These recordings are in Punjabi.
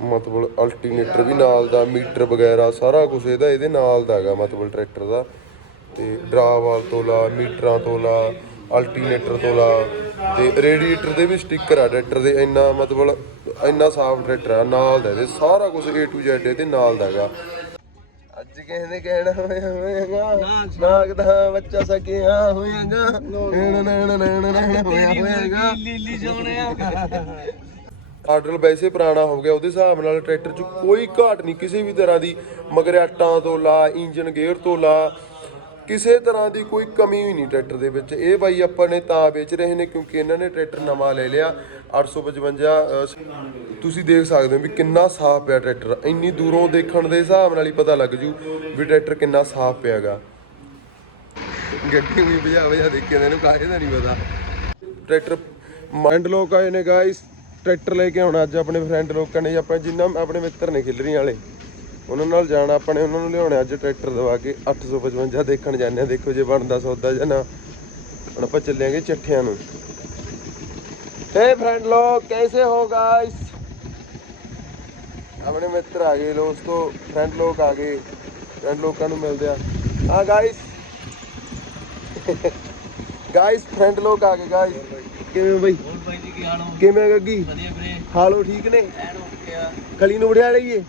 ਮਤਲਬ ਅਲਟਰਨੇਟਰ ਵੀ ਨਾਲ ਦਾ ਮੀਟਰ ਵਗੈਰਾ ਸਾਰਾ ਕੁਝ ਇਹਦਾ ਇਹਦੇ ਨਾਲ ਦਾ ਹੈਗਾ ਮਤਲਬ ਟਰੈਕਟਰ ਦਾ। ਤੇ ਡਰਾਵਾਲ ਤੋਂ ਲਾ ਮੀਟਰਾਂ ਤੋਂ ਲਾ ਅਲਟਰਨੇਟਰ ਤੋਂ ਲਾ ਤੇ ਰੇਡੀਏਟਰ ਦੇ ਵੀ ਸਟicker ਆ ਟਰੈਕਟਰ ਦੇ ਇੰਨਾ ਮਤਲਬ ਇੰਨਾ ਸਾਫ਼ ਟਰੈਕਟਰ ਆ ਨਾਲ ਦਾ ਇਹਦੇ ਸਾਰਾ ਕੁਝ A to Z ਇਹਦੇ ਨਾਲ ਦਾ ਹੈਗਾ। ਅੱਜ ਕਿਸੇ ਨੇ ਕਹਿਣਾ ਹੋਇਆ ਹੋਇਆਗਾ। ਨਾਗ ਦਾ ਬੱਚਾ ਸਕਿਆ ਹੋਇਆਗਾ। ਨੈਣ ਨੈਣ ਨੈਣ ਨੈਣ ਹੋਇਆ ਹੋਇਆਗਾ। ਲੀਲੀ ਸੋਹਣਿਆ ਮਾਡਲ ਵੈਸੇ ਪੁਰਾਣਾ ਹੋ ਗਿਆ ਉਹਦੇ ਹਿਸਾਬ ਨਾਲ ਟਰੈਕਟਰ 'ਚ ਕੋਈ ਘਾਟ ਨਹੀਂ ਕਿਸੇ ਵੀ ਤਰ੍ਹਾਂ ਦੀ ਮਗਰ ਆਟਾਂ ਤੋਂ ਲਾ ਇੰਜਨ ਗੇਅਰ ਤੋਂ ਲਾ ਕਿਸੇ ਤਰ੍ਹਾਂ ਦੀ ਕੋਈ ਕਮੀ ਵੀ ਨਹੀਂ ਟਰੈਕਟਰ ਦੇ ਵਿੱਚ। ਇਹ ਬਾਈ ਆਪਾਂ ਨੇ ਤਾਂ ਵੇਚ ਰਹੇ ਨੇ ਕਿਉਂਕਿ ਇਹਨਾਂ ਨੇ ਟਰੈਕਟਰ ਨਵਾਂ ਲੈ ਲਿਆ 855 ਅਹ, ਤੁਸੀਂ ਦੇਖ ਸਕਦੇ ਹੋ ਵੀ ਕਿੰਨਾ ਸਾਫ਼ ਪਿਆ ਟਰੈਕਟਰ। ਇੰਨੀ ਦੂਰੋਂ ਦੇਖਣ ਦੇ ਹਿਸਾਬ ਨਾਲ ਹੀ ਪਤਾ ਲੱਗ ਜੂ ਵੀ ਟਰੈਕਟਰ ਕਿੰਨਾ ਸਾਫ਼ ਪਿਆਗਾ। ਗੱਡੀ ਵੀ ਭਜਾ ਭਜਾ ਦੇਖੇ ਇਹਨੂੰ ਕਾਹੇ ਦਾ ਨਹੀਂ ਪਤਾ। ਟਰੈਕਟਰ ਮਾਈਂਡ ਲੋਕ ਆਏ ਨੇ ਗਾਇਸ ਟਰੈਕਟਰ ਲੈ ਕੇ ਆਉਣਾ, ਅੱਜ ਆਪਣੇ ਫਰੈਂਡ ਲੋਕਾਂ ਨੇ, ਆਪਾਂ ਜਿੰਨਾ ਆਪਣੇ ਮਿੱਤਰ ਨੇ ਖਿਲਰੀ ਵਾਲੇ, ਉਹਨਾਂ ਨਾਲ ਜਾਣਾ, ਆਪਾਂ ਨੇ ਉਹਨਾਂ ਨੂੰ ਲਿਆਉਣਾ ਅੱਜ ਟਰੈਕਟਰ ਦਵਾ ਕੇ 855 ਦੇਖਣ ਜਾਂਦੇ ਆ ਦੇਖੋ ਜੇ ਬਣਦਾ ਸੌਦਾ ਜਾਂ ਨਾ। ਹੁਣ ਆਪਾਂ ਚੱਲਾਂਗੇ ਚੱਠਿਆਂ ਨੂੰ। ਹੇ ਫਰੈਂਡ ਲੋਕ ਕੈਸੇ ਹੋ ਗਾਇਸ ਆਪਣੇ ਮਿੱਤਰ ਆ ਗਏ ਦੋਸਤੋ ਫਰੈਂਡ ਲੋਕ ਆ ਗਏ ਫਰੈਂਡ ਲੋਕਾਂ ਨੂੰ ਮਿਲਦੇ ਆ। ਹਾਂ ਗਾਇਸ ਗਾਇਸ ਫਰੈਂਡ ਲੋਕ ਆ ਗਏ ਗਾਇਸ ਕਿਵੇਂ ਹੋ ਬਈ ਬਾਈ? ਕੀ ਹਾਲ ਹੋ ਕਿਵੇਂ ਗੱਗੀ? ਵਧੀਆ ਵੀਰੇ। ਹਾਲੋ ਠੀਕ ਨੇ? ਐਨ ਖਲੀ ਨੂੰ ਬਿਠਾ ਲਈਏ।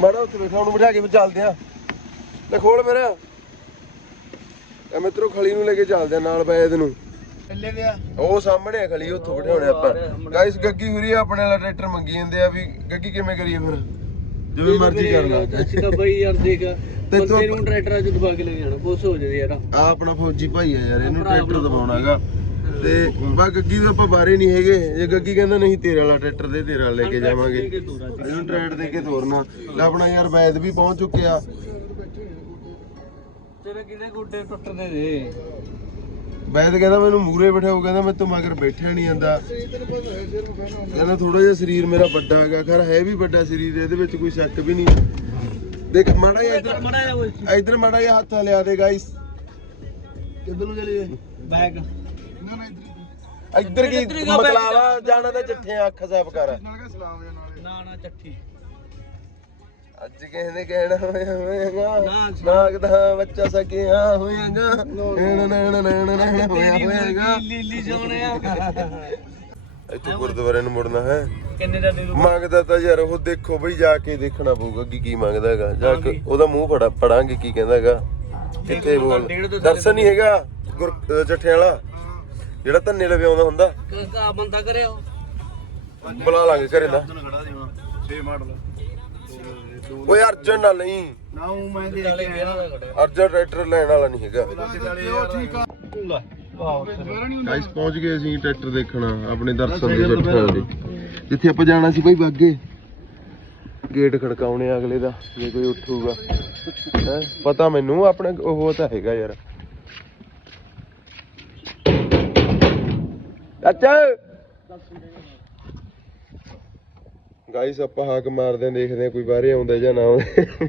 ਮਾੜਾ ਉੱਥੇ ਬੈਠਾ ਉਹਨੂੰ ਬਿਠਾ ਕੇ ਫਿਰ ਚੱਲਦੇ ਆ। ਲੈ ਖੋਲ ਮੇਰਾ। ਇਹ ਮਿੱਤਰੋ ਖਲੀ ਨੂੰ ਲੈ ਕੇ ਚੱਲਦੇ ਆ ਨਾਲ ਬੈਦ ਨੂੰ। ਚੱਲੇ ਗਿਆ ਉਹ ਸਾਹਮਣੇ ਆ ਖਲੀ ਉੱਥੋਂ ਬਿਠਾਉਣੇ ਆਪਾਂ। ਗਾਇਸ ਗੱਗੀ ਹੁਰੀ ਆਪਣੇ ਵਾਲਾ ਟਰੈਕਟਰ ਮੰਗੀ ਜਾਂਦੇ ਆ ਵੀ ਗੱਗੀ ਕਿਵੇਂ ਕਰੀਏ ਫਿਰ? ਜਿਵੇਂ ਮਰਜ਼ੀ ਕਰ ਲਾ। ਅਸੀਂ ਤਾਂ ਬਾਈ ਯਾਰ ਦੇਖ ਤੇ ਤੂੰ ਬੰਦੇ ਨੂੰ ਟਰੈਕਟਰ ਚ ਦਬਾ ਕੇ ਲੈ ਜਾਣਾ ਕੁਛ ਹੋ ਜਾਵੇ ਯਾਰ। ਆ ਆਪਣਾ ਫੌਜੀ ਭਾਈ ਆ ਯਾਰ ਇਹਨੂੰ ਟਰੈਕਟਰ ਦਬਾਉਣਾ ਹੈਗਾ। ਤੇ ਬਾ ਗੱਗੀ ਦਾ ਆਪਾਂ ਬਾਰੇ ਨਹੀਂ ਹੈਗੇ। ਜੇ ਗੱਗੀ ਕਹਿੰਦਾ ਨਹੀਂ ਤੇਰੇ ਵਾਲਾ ਟਰੈਕਟਰ ਦੇ ਤੇਰਾ ਵਾਲਾ ਲੈ ਕੇ ਜਾਵਾਂਗੇ। ਇਹਨੂੰ ਟਰੈਕਟਰ ਦੇ ਕੇ ਤੋਰਨਾ। ਲੈ ਆਪਣਾ ਯਾਰ ਵੈਦ ਵੀ ਪਹੁੰਚ ਚੁੱਕਿਆ। ਤੇਰੇ ਕਿਹੜੇ ਗੁੱਡੇ ਟੁੱਟਦੇ ਦੇ ਵੈਦ ਕਹਿੰਦਾ ਮੈਨੂੰ ਮੂਰੇ ਬਿਠਾਓ। ਕਹਿੰਦਾ ਮੈਂ ਤੋਂ ਮਗਰ ਬੈਠਿਆ ਨਹੀਂ ਜਾਂਦਾ। ਕਹਿੰਦਾ ਥੋੜਾ ਜਿਹਾ ਸਰੀਰ ਮੇਰਾ ਵੱਡਾ ਹੈਗਾ। ਖਰ ਹੈ ਵੀ ਵੱਡਾ ਸਰੀਰ ਇਹਦੇ ਵਿੱਚ ਕੋਈ ਸ਼ੱਕ ਵੀ ਨਹੀਂ। ਦੇਖ ਮਾੜਾ ਜਿਹਾ ਇੱਧਰ ਮੜਾ ਜਾ ਓਏ ਇੱਧਰ ਮਾੜਾ ਜਿਹਾ ਹੱਥ ਲਿਆ ਦੇ ਗਾਇਸ ਕਿੱਧਰ ਨੂੰ ਚਲੀਏ ਬੈਗ ਇੱਧਰ ਕੀ ਮਕਲਾਵਾ ਜਾਣਾ ਤਾਂ ਚੱਠੇ ਅੱਖ ਸਾਫ਼ ਕਰ। ਨਾ ਨਾ ਚੱਠੀ। ਅੱਜ ਕਿਸੇ ਨੇ ਕਹਿਣਾ ਹੋਇਆ ਨਾਗ ਦਾ ਬੱਚਾ ਸਕਿਆ ਹੋਇਆਗਾ ਨੈਣ ਨੈਣ ਨੈਣ ਨੈਣ ਹੋਇਆ ਹੋਇਆਗਾ ਲੀਲੀ ਸੋਹਣਿਆ ਇੱਥੇ ਗੁਰਦੁਆਰੇ ਨੂੰ ਮੁੜਨਾ ਹੈ। ਕਿੰਨੇ ਦਾ ਦੇ ਦੂ ਮੰਗਦਾ ਤਾਂ ਯਾਰ ਉਹ ਦੇਖੋ ਬਈ ਜਾ ਕੇ ਦੇਖਣਾ ਪਊਗਾ ਕਿ ਕੀ ਮੰਗਦਾ ਹੈਗਾ। ਜਾ ਕੇ ਉਹਦਾ ਮੂੰਹ ਫੜਾ ਪੜਾਂਗੇ ਕੀ ਕਹਿੰਦਾ ਹੈਗਾ। ਕਿੱਥੇ ਬੋਲ। ਦਰਸ਼ਨ ਨਹੀਂ ਹੈਗਾ। ਗੁਰ ਅਹ ਜੱਠੇ ਵਾਲਾ। ਜਿਹੜਾ ਧੰਨੇ ਲਵੇ ਆਉਂਦਾ ਹੁੰਦਾ। ਕਾ ਬੰਦਾ ਕਰਿਆ ਬੁਲਾ ਲਾਂਗੇ ਘਰੇ ਦਾ 6 ਮਾਡਲ ਓਏ ਅਰਜਨ ਨਾਲ ਨਹੀਂ। ਨਾ ਉਹ ਮੈਂ ਦੇ ਦਾ ਖੜਿਆ ਅਰਜਨ ਟਰੈਕਟਰ ਲੈਣ ਵਾਲਾ ਨਹੀਂ ਹੈਗਾ। ਠੀਕ ਆ। ਲੈ। ਵਾਓ ਗਾਇਸ ਪਹੁੰਚ ਗਏ ਅਸੀਂ ਟਰੈਕਟਰ ਦੇਖਣਾ ਆਪਣੇ ਦਰਸ਼ਨ ਦੇ ਜੱਟਾਂ ਦੇ। ਜਿੱਥੇ ਆਪਾਂ ਜਾਣਾ ਸੀ ਭਾਈ ਬਾਗੇ। ਗੇਟ ਖੜਕਾਉਣੇ ਆ ਅਗਲੇ ਦਾ ਜੇ ਕੋਈ ਉੱਠੂਗਾ। ਹੈ ਪਤਾ ਮੈਨੂੰ ਆਪਣੇ ਉਹ ਤਾਂ ਹੈਗਾ ਯਾਰ। ਅੱਛਾ ਗਾਇਸ ਆਪਾਂ ਹਾਕ ਮਾਰਦੇ ਆਂ, ਦੇਖਦੇ ਆਂ ਕੋਈ ਬਾਹਰੇ ਆਉਂਦਾ ਜਾਂ ਨਾ ਆਉਂਦਾ।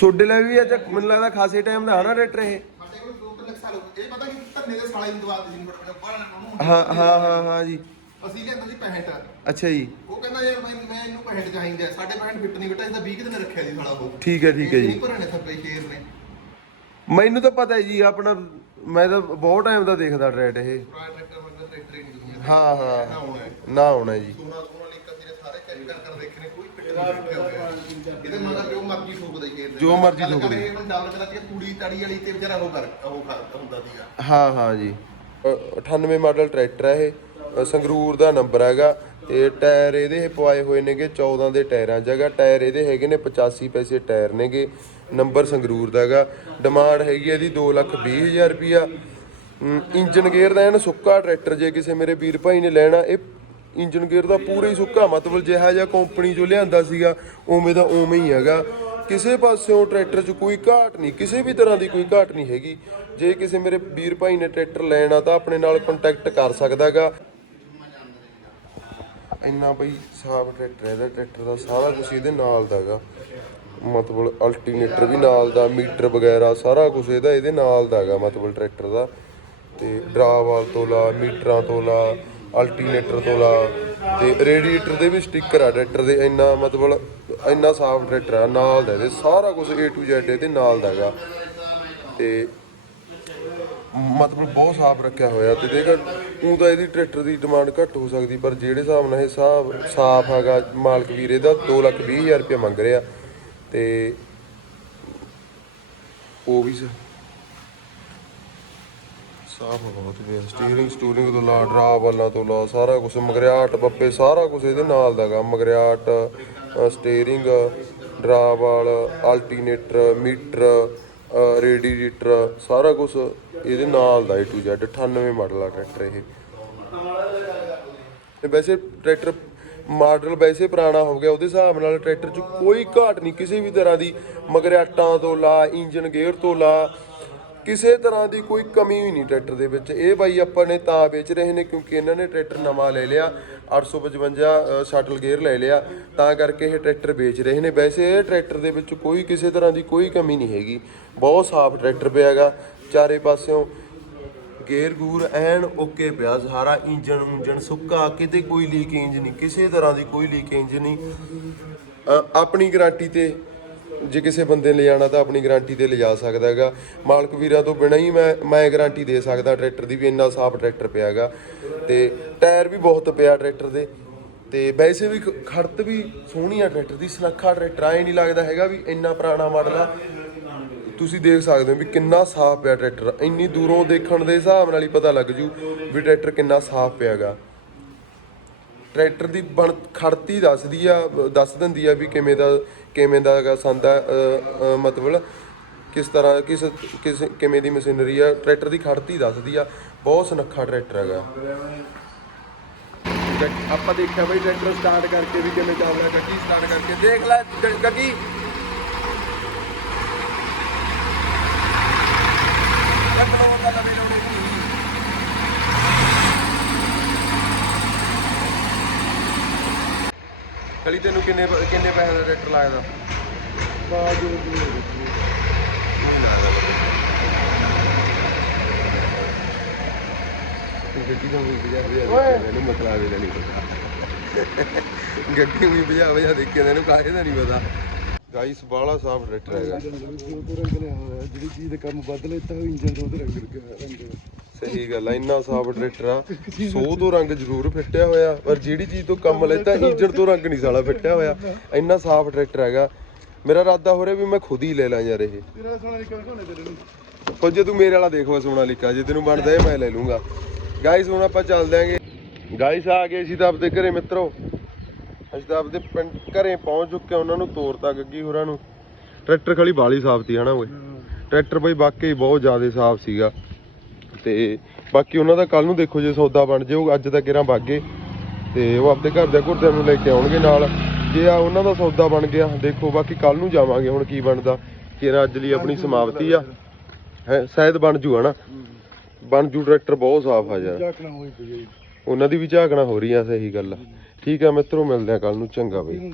ਸੋਡੇ ਲਈ ਵੀ ਅੱਜ ਮੈਨੂੰ ਲੱਗਦਾ ਖਾਸੇ ਟਾਈਮ ਦਾ ਹਨਾ ਟਰੈਕਟਰ ਇਹ। ਸਾਡੇ ਕੋਲ ਦੋ ਤਿੰਨ ਸਾਲ ਹੋ ਗਏ ਇਹ ਪਤਾ ਕਿ ਧੰਨੇ ਦੇ ਸਾਲੇ ਨੂੰ ਦਵਾ ਦਿੱਤੀ ਸੀ ਥੋੜਾ ਜਿਹਾ ਬਾਹਰ ਨੂੰ ਹਾਂ ਹਾਂ ਹਾਂ ਹਾਂ ਜੀ। ਅਸੀਂ ਲਿਆਂਦਾ ਸੀ 65 ਅੱਛਾ ਜੀ। ਉਹ ਕਹਿੰਦਾ ਯਾਰ ਮੈਂ ਮੈਂ ਇਹਨੂੰ 65 ਚਾਹੀਦਾ ਹੈ। ਸਾਡੇ 65 ਫਿੱਟ ਨਹੀਂ ਬੇਟਾ ਇਹਦਾ 20 ਦਿਨ ਰੱਖਿਆ ਸੀ ਸਾਲਾ ਉਹ। ਠੀਕ ਹੈ ਠੀਕ ਹੈ ਜੀ। ਨਹੀਂ ਭਰਨੇ ਥੱਪੇ ਸ਼ੇਰ ਨੇ। ਮੈਨੂੰ ਤਾਂ ਪਤਾ ਹੈ ਜੀ ਆਪਣਾ ਮੈਂ ਤਾਂ ਬਹੁਤ ਟਾਈਮ ਦਾ ਦੇਖਦਾ ਟਰੈਕਟ ਇਹ। ਪੁਰਾਣਾ ਟਰੈਕਟਰ ਵਰਗਾ ਟਰੈਕਟਰ ਹੀ ਨਹੀਂ ਦੁਨੀਆ ਹਾਂ ਹਾਂ। ਨਾ ਹੋਣਾ ਹੈ। ਨਾ ਆਉਣਾ ਜੀ। ਸੋਨਾ ਸੋਨਾ ਕਸੀ ਨੇ ਸਾਰੇ ਕੈਰੀ ਕਰ ਕਰ ਦੇਖੇ ਨੇ ਇਹਦੇ ਮਗਰ ਜੋ ਮਰਜ਼ੀ ਠੋਕਦਾ ਸ਼ੇਰ ਦੇ ਜੋ ਮਰਜ਼ੀ ਗੱਲ ਠੋਕ ਕਰੇ ਦੇ। ਇਹ ਡਬਲ ਕਰਾ ਕੇ ਤੂੜੀ ਤਾੜੀ ਵਾਲੀ ਤੇ ਵਿਚਾਰਾ ਉਹ ਕਰ ਉਹ ਖਾ ਹੁੰਦਾ ਸੀਗਾ। ਹਾਂ ਹਾਂ ਜੀ। ਅ, 98 ਮਾਡਲ ਟਰੈਕਟਰ ਹੈ ਇਹ। ਸੰਗਰੂਰ ਦਾ ਨੰਬਰ ਹੈਗਾ। ਤੇ ਟਾਇਰ ਇਹਦੇ ਇਹ ਪਵਾਏ ਹੋਏ ਨੇਗੇ 14 ਦੇ ਟਾਇਰਾਂ ਜਗ੍ਹਾ। ਟਾਇਰ ਇਹਦੇ ਹੈਗੇ ਨੇ 85 ਪੈਸੇ ਟਾਇਰ ਨੇਗੇ। ਨੰਬਰ ਸੰਗਰੂਰ ਦਾ ਹੈਗਾ। ਡਿਮਾਂਡ ਹੈਗੀ ਇਹਦੀ 2 ਲੱਖ 20 ਹਜ਼ਾਰ ਰੁਪਿਆ ਇੰਜਨ ਗੇਅਰ ਦਾ ਐਨ ਸੁੱਕਾ ਟਰੈਕਟਰ ਜੇ ਕਿਸੇ ਮੇਰੇ ਵੀਰ ਭਾਈ ਨੇ ਲੈਣਾ ਇਹ ਇੰਜਨ ਗੇਅਰ ਦਾ ਪੂਰਾ ਹੀ ਸੁੱਕਾ, ਮਤਲਬ ਜਿਹਾ ਜਿਹਾ ਕੰਪਨੀ ਚੋਂ ਲਿਆਂਦਾ ਸੀਗਾ, ਉਵੇਂ ਦਾ ਉਵੇਂ ਹੀ ਹੈਗਾ। ਕਿਸੇ ਪਾਸਿਓਂ ਟਰੈਕਟਰ 'ਚ ਕੋਈ ਘਾਟ ਨਹੀਂ, ਕਿਸੇ ਵੀ ਤਰ੍ਹਾਂ ਦੀ ਕੋਈ ਘਾਟ ਨਹੀਂ ਹੈਗੀ। ਜੇ ਕਿਸੇ ਮੇਰੇ ਵੀਰ ਭਾਈ ਨੇ ਟਰੈਕਟਰ ਲੈਣਾ ਤਾਂ ਆਪਣੇ ਨਾਲ ਕੰਟੈਕਟ ਕਰ ਸਕਦਾਗਾ। ਇੰਨਾ ਬਈ ਸਾਫ਼ ਟਰੈਕਟਰ ਹੈ, ਇਹਦਾ ਟਰੈਕਟਰ ਦਾ ਸਾਰਾ ਕੁਝ ਇਹਦੇ ਨਾਲ ਦਾ ਹੈਗਾ। ਮਤਲਬ ਅਲਟਰਨੇਟਰ ਵੀ ਨਾਲ ਦਾ, ਮੀਟਰ ਵਗੈਰਾ, ਸਾਰਾ ਕੁਝ ਇਹਦਾ ਇਹਦੇ ਨਾਲ ਦਾ ਹੈਗਾ ਮਤਲਬ ਟਰੈਕਟਰ ਦਾ। ਤੇ ਡਰਾਵਾਲ ਤੋਂ ਲਾ, ਮੀਟਰਾਂ ਤੋਂ ਲਾ ਅਲਟਰਨੇਟਰ ਤੋਂ ਲਾ ਤੇ ਰੇਡੀਏਟਰ ਦੇ ਵੀ ਸਟicker ਆ ਟਰੈਕਟਰ ਦੇ ਇੰਨਾ ਮਤਲਬ ਇੰਨਾ ਸਾਫ਼ ਟਰੈਕਟਰ ਆ, ਨਾਲ ਦਾ ਇਹਦੇ, ਸਾਰਾ ਕੁਝ A to Z ਇਹਦੇ ਨਾਲ ਦਾ ਹੈਗਾ। ਤੇ ਮਤਲਬ ਬਹੁਤ ਸਾਫ਼ ਰੱਖਿਆ ਹੋਇਆ ਤੇ ਦੇਖ ਤੂੰ ਤਾਂ ਇਹਦੀ ਟਰੈਕਟਰ ਦੀ ਡਿਮਾਂਡ ਘੱਟ ਹੋ ਸਕਦੀ, ਪਰ ਜਿਹੜੇ ਹਿਸਾਬ ਨਾਲ ਇਹ ਸਾਫ਼ ਸਾਫ਼ ਹੈਗਾ, ਮਾਲਕ ਵੀਰ ਇਹਦਾ 2 ਲੱਖ 20 ਹਜ਼ਾਰ ਰੁਪਏ ਮੰਗ ਰਿਹਾ ਤੇ ਉਹ ਵੀ ਸ- ਸਾਫ਼ ਬਹੁਤ ਪਿਆ ਸਟੀਅਰਿੰਗ ਸਟੂਰਿੰਗ ਤੋਂ ਲਾ ਡਰਾ ਵਾਲਾਂ ਤੋਂ ਲਾ ਸਾਰਾ ਕੁਝ ਮਗਰਿਆਟ ਬੱਪੇ ਸਾਰਾ ਕੁਝ ਇਹਦੇ ਨਾਲ ਦਾ ਦਾਗਾ ਮਗਰਿਆਟ ਅ, ਸਟੀਅਰਿੰਗ ਡਰਾ ਵਾਲ ਅਲਟਰਨੇਟਰ ਮੀਟਰ ਅ, ਰੇਡੀਏਟਰ ਸਾਰਾ ਕੁਝ ਇਹਦੇ ਨਾਲ ਦਾ A to Z 98 ਮਾਡਲ ਆ ਟਰੈਕਟਰ ਇਹ। ਤੇ ਵੈਸੇ ਟਰੈਕਟਰ ਮਾਡਲ ਵੈਸੇ ਪੁਰਾਣਾ ਹੋ ਗਿਆ ਉਹਦੇ ਹਿਸਾਬ ਨਾਲ ਟਰੈਕਟਰ 'ਚ ਕੋਈ ਘਾਟ ਨਹੀਂ ਕਿਸੇ ਵੀ ਤਰ੍ਹਾਂ ਦੀ। ਮਗਰਿਆਟਾਂ ਤੋਂ ਲਾ ਇੰਜਨ ਗੇਅਰ ਤੋਂ ਲਾ ਕਿਸੇ ਤਰ੍ਹਾਂ ਦੀ ਕੋਈ ਕਮੀ ਵੀ ਨਹੀਂ ਟਰੈਕਟਰ ਦੇ ਵਿੱਚ। ਇਹ ਬਾਈ ਆਪਾਂ ਨੇ ਤਾਂ ਵੇਚ ਰਹੇ ਨੇ ਕਿਉਂਕਿ ਇਹਨਾਂ ਨੇ ਟਰੈਕਟਰ ਨਵਾਂ ਲੈ ਲਿਆ 855 ਸ਼ਟਲ ਗੇਅਰ ਲੈ ਲਿਆ। ਤਾਂ ਕਰਕੇ ਇਹ ਟਰੈਕਟਰ ਵੇਚ ਰਹੇ ਨੇ। ਵੈਸੇ ਇਹ ਟਰੈਕਟਰ ਦੇ ਵਿੱਚ ਕੋਈ ਕਿਸੇ ਤਰ੍ਹਾਂ ਦੀ ਕੋਈ ਕਮੀ ਨਹੀਂ ਹੈਗੀ। ਬਹੁਤ ਸਾਫ਼ ਟਰੈਕਟਰ ਪਿਆ ਹੈਗਾ ਚਾਰੇ ਪਾਸਿਓਂ ਗੇਅਰ ਗੂਰ ਐਨ ਓਕੇ ਪਿਆ। ਸਾਰਾ ਇੰਜਨ ਉਂਜਨ ਸੁੱਕਾ, ਕਿਤੇ ਕੋਈ ਲੀਕੇਜ ਨਹੀਂ, ਕਿਸੇ ਤਰ੍ਹਾਂ ਦੀ ਕੋਈ ਲੀਕੇਜ ਨਹੀਂ। ਆਪਣੀ ਗਾਰੰਟੀ ਤੇ ਜੇ ਕਿਸੇ ਬੰਦੇ ਨੇ ਲਿਜਾਣਾ ਤਾਂ ਆਪਣੀ ਗਾਰੰਟੀ ਤੇ ਲਿਜਾ ਸਕਦਾ ਹੈਗਾ। ਮਾਲਕ ਵੀਰਾਂ ਤੋਂ ਬਿਨਾਂ ਹੀ ਮੈਂ ਮੈਂ ਗਾਰੰਟੀ ਦੇ ਸਕਦਾ ਟਰੈਕਟਰ ਦੀ ਵੀ, ਇੰਨਾ ਸਾਫ਼ ਟਰੈਕਟਰ ਪਿਆ ਹੈਗਾ। ਤੇ ਟਾਇਰ ਵੀ ਬਹੁਤ ਪਿਆ ਟਰੈਕਟਰ ਦੇ। ਤੇ ਵੈਸੇ ਵੀ ਖ- ਖੜਤ ਵੀ ਸੋਹਣੀ ਆ ਟਰੈਕਟਰ ਦੀ, ਸਨੱਖਾ ਟਰੈਕਟਰ, ਐ ਨਹੀਂ ਲੱਗਦਾ ਹੈਗਾ ਵੀ ਇੰਨਾ ਪੁਰਾਣਾ ਮਾਡਲ ਆ। ਤੁਸੀਂ ਦੇਖ ਸਕਦੇ ਹੋ ਵੀ ਕਿੰਨਾ ਸਾਫ਼ ਪਿਆ ਟਰੈਕਟਰ, ਇੰਨੀ ਦੂਰੋਂ ਦੇਖਣ ਦੇ ਹਿਸਾਬ ਨਾਲ ਹੀ ਪਤਾ ਲੱਗ ਜੂ ਵੀ ਟਰੈਕਟਰ ਕਿੰਨਾ ਸਾਫ਼ ਪਿਆਗਾ ਟਰੈਕਟਰ ਦੀ ਬਣ ਖੜਤੀ ਦੱਸਦੀ ਆ, ਦੱਸ ਦਿੰਦੀ ਆ ਵੀ ਕਿਵੇਂ ਦਾ ਕਿਵੇਂ ਦਾ ਹੈਗਾ ਸੰਦਾ ਮਤਲਬ ਕਿਸ ਤਰ੍ਹਾਂ, ਕਿਸ ਕਿਸ, ਕਿਵੇਂ ਦੀ ਮਸ਼ੀਨਰੀ ਆ। ਟਰੈਕਟਰ ਦੀ ਖੜਤੀ ਦੱਸਦੀ ਆ, ਬਹੁਤ ਸੁਨੱਖਾ ਟਰੈਕਟਰ ਹੈਗਾ। ਆਪਾਂ ਦੇਖਿਆ ਬਈ ਟਰੈਕਟਰ ਸਟਾਰਟ ਕਰਕੇ ਵੀ ਕਿਵੇਂ ਚੱਲਦਾ ਗੱਡੀ ਸਟਾਰਟ ਕਰਕੇ, ਦੇਖ ਲੈ ਗ- ਕਲੀ ਤੈਨੂੰ ਕਿੰਨੇ ਕਿੰਨੇ ਪੈਸੇ ਦਾ ਟਰੈਕਟਰ ਲੱਗਦਾ ਬਾਜੂ ਗੱਡੀ ਨੂੰ ਵੀ ਵਜਾ ਵਜਾ ਮੈਨੂੰ ਮਤਲਬ ਇਹਦਾ ਨਹੀਂ ਪਤਾ। ਗੱਡੀ ਨੂੰ ਵੀ ਦੇਖਿਆ ਤੈਨੂੰ ਕਾਹੇ ਦਾ ਨਹੀਂ ਪਤਾ। ਗਾਈਸ ਬਾਲਾ ਸਾਫ਼ ਟਰੈਕਟਰ ਹੈਗਾ। ਜਿਹੜੀ ਚੀਜ਼ ਦੇ ਕੰਮ ਵੱਧ ਲੈਤਾ ਉਹ ਇੰਜਨ ਤੋਂ ਉਹਦੇ ਰੰਗ ਲੱਗਿਆ ਰੰਗ ਸਹੀ ਗੱਲ ਆ ਇੰਨਾ ਸਾਫ਼ ਟਰੈਕਟਰ ਆ। ਸੋ ਤੋਂ ਰੰਗ ਜ਼ਰੂਰ ਫਿੱਟਿਆ ਹੋਇਆ ਪਰ ਜਿਹੜੀ ਚੀਜ਼ ਤੋਂ ਕੰਮ ਲੈਤਾ ਇੰਜਣ ਤੋਂ ਰੰਗ ਨਹੀਂ ਸਾਲਾ ਫਿੱਟਿਆ ਹੋਇਆ। ਇੰਨਾ ਸਾਫ਼ ਟਰੈਕਟਰ ਹੈਗਾ। ਮੇਰਾ ਇਰਾਦਾ ਹੋ ਰਿਹਾ ਵੀ ਮੈਂ ਖੁਦ ਹੀ ਲੈ ਲਾਂ ਯਾਰ ਇਹ। ਤੇਰਾ ਸੋਨਾ ਨਿਕਲ ਕੋਨੇ ਤੇਰੇ ਨੂੰ ਪਰ ਜੇ ਤੂੰ ਮੇਰੇ ਵਾਲਾ ਦੇਖ ਵਾ ਸੋਨਾ ਲਿਖਾ ਜੇ ਤੈਨੂੰ ਬਣਦਾ ਇਹ ਮੈਂ ਲੈ ਲੂੰਗਾ। ਗਾਈਸ ਹੁਣ ਆਪਾਂ ਚੱਲਦੇ ਆਂਗੇ। ਗਾਈਸ ਆ ਗਏ ਸੀ ਤਾਂ ਆਪਦੇ ਘਰੇ ਮਿੱਤਰੋ। ਅਸੀਂ ਤਾਂ ਆਪਦੇ ਪਿੰਡ ਘਰੇ ਪਹੁੰਚ ਚੁੱਕੇ ਉਹਨਾਂ ਨੂੰ ਤੋਰਤਾ ਗੱਗੀ ਹੋਰਾਂ ਨੂੰ। ਟਰੈਕਟਰ ਖਲੀ ਬਾਲੀ ਸਾਫ਼ ਤੀ ਹਨਾ ਓਏ। ਟਰੈਕਟਰ ਬਈ ਵਾਕਈ ਬਹੁਤ ਜ਼ਿਆਦਾ ਸਾਫ਼ ਸੀਗਾ। ਤੇ ਬਾਕੀ ਉਹਨਾਂ ਦਾ ਕੱਲ ਨੂੰ ਦੇਖੋ ਜੇ ਸੌਦਾ ਬਣ ਜੇ, ਉਹ ਅੱਜ ਤੱਕ ਕਿਰਾਂ ਬਾਗੇ ਤੇ ਉਹ ਆਪਦੇ ਘਰ ਦੇ ਘੁਰਦਿਆਂ ਨੂੰ ਲੈ ਕੇ ਆਉਣਗੇ ਨਾਲ। ਜੇ ਆ ਉਹਨਾਂ ਦਾ ਸੌਦਾ ਬਣ ਗਿਆ, ਦੇਖੋ ਬਾਕੀ ਕੱਲ ਨੂੰ ਜਾਵਾਂਗੇ, ਹੁਣ ਕੀ ਬਣਦਾ ਕਿਰਾਂ ਅੱਜ ਲਈ ਆਪਣੀ ਸਮਾਪਤੀ ਆ। ਹੈ, ਸ਼ਾਇਦ ਬਣ ਜੂ, ਹਨਾ? ਬਣ ਜੂ, ਟਰੈਕਟਰ ਬਹੁਤ ਸਾਫ਼ ਆ ਯਾਰ। ਉਹਨਾਂ ਦੀ ਵੀ ਝਾਕਣਾ ਹੋ ਰਹੀ ਆ, ਸਹੀ ਗੱਲ ਆ। ਠੀਕ ਆ ਮਿੱਤਰੋ, ਮਿਲਦੇ ਆ ਕੱਲ ਨੂੰ, ਚੰਗਾ ਬਈ।